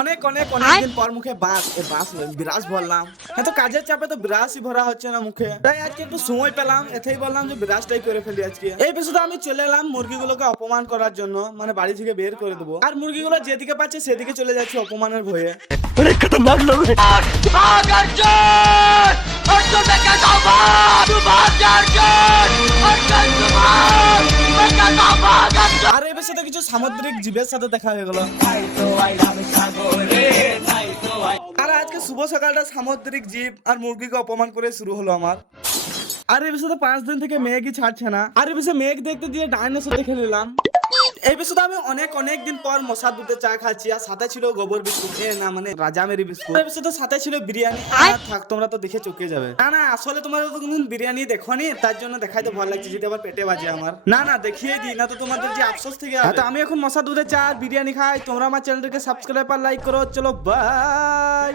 অনেক অনেক অনেক দিন পর মুখে বিরাজ বললাম। এত কাজের চাপে তো বিরাজই ভরা হচ্ছে না মুখে, তাই আজকে একটু সময় পেলাম, এতেই বললাম যে বিরাজটাই করে ফেলি আজকে। এই বিষয়টা আমি চলে এলাম মুরগিগুলোকে অপমান করার জন্য, মানে বাড়ি থেকে বের করে দেবো। আর মুরগিগুলো যেদিকে পাচ্ছে সেদিকে চলে যাচ্ছে অপমানের ভয়ে। আর এই বিষয়টা কিছু সামুদ্রিক জীবের সাথে দেখা হয়ে গেল। আর আজকে শুভ সকালটা সামুদ্রিক জীব আর মুরগিকে অপমান করে শুরু হলো আমার। আর এই বিষয়ে 5 দিন থেকে মেঘই ছাড়ছে না। আর এই বিষয়ে মেঘ দেখতে দিয়ে ডাইনোসর দেখে নিলাম। এই বিষয়ে আমি অনেক অনেক দিন পর মশার দুধে চা খাচ্ছি, আর সাথে ছিল গোবর বিস্কুট, না মানে রাজামেরি বিস্কুট। এই বিষয়ে সাথে ছিল বিরিয়ানি। থাক, তোমরা তো দেখে চুকে যাবে। না না, আসলে তোমরা তো কোনদিন বিরিয়ানি দেখোনি, তার জন্য দেখাইতে ভালো লাগছে, যদি আবার পেটে বাজে আমার। না না, দেখিয়ে দিই, না তো তোমাদের যে আফসোস থেকে যাবে। আমি এখন মশার দুধে চা আর বিরিয়ানি খাই। তোমরা আমার চ্যানেলটাকে সাবস্ক্রাইব আর লাইক করো। চলো বাই।